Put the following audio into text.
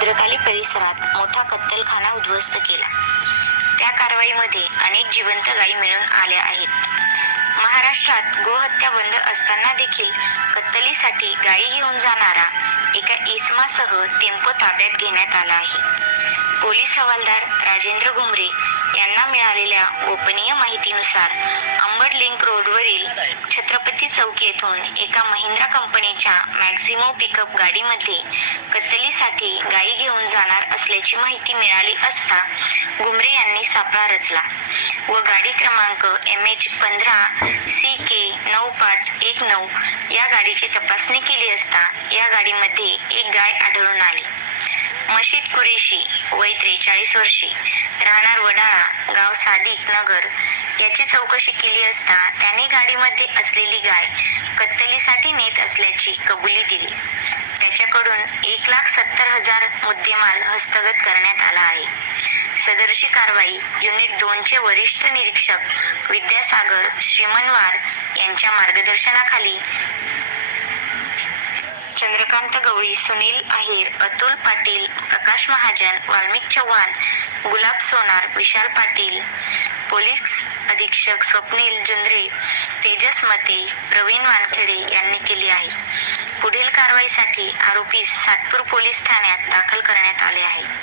भद्रकाली परिसरात मोठा कत्तलखाना उद्ध्वस्त केला. त्या कारवाईमध्ये अनेक जिवंत गायी मिळून आल्या आहेत. महाराष्ट्रात गोहत्या बंद असताना देखील कत्तलीसाठी गायी घेऊन जाणारा एका इसमासह टेम्पो ताब्यात घेण्यात आला आहे. पोलीस हवालदार राजेंद्र घुमरे मिळालेल्या गोपनीय माहितीनुसार अंबड लिंक रोडवरील छत्रपती चौक येथून एका महिंद्रा कंपनीच्या मॅक्झिमो पिकअप गाडीमध्ये कत्तलीसाठी गायी घेऊन जाणार असल्याची माहिती मिळाली असता घुमरे यांनी सापळा रचला व गाडी क्रमांक एम एच पंधरा सी के नऊ पाच एक नऊ या गाडीची तपासणी केली असता या गाडीमध्ये एक गाय आढळून आली. मशीद कुरेशी वय त्रेचाळीस वर्षे. राहणार वडाळा गाव सादिक नगर. याची चौकशी केली असता त्याने गाडीमध्ये असलेली गाय कत्तलीसाठी नेत असल्याची कबुली दिली. त्याच्याकडून एक लाख सत्तर हजार मुद्देमाल हस्तगत करण्यात आला आहे. सदरची कारवाई युनिट दोनचे वरिष्ठ निरीक्षक विद्यासागर श्रीमनवार यांच्या मार्गदर्शनाखाली चंद्रकांत गवळी सुनील अहिर अतुल पाटील प्रकाश महाजन वाल्मिक चव्हाण गुलाब सोनार विशाल पाटील पोलीस अधीक्षक स्वप्नील जुंद्रे तेजस मते प्रवीण वानखेडे यांनी केली आहे. पुढील कारवाईसाठी आरोपी सातपूर पोलीस ठाण्यात दाखल करण्यात आले आहे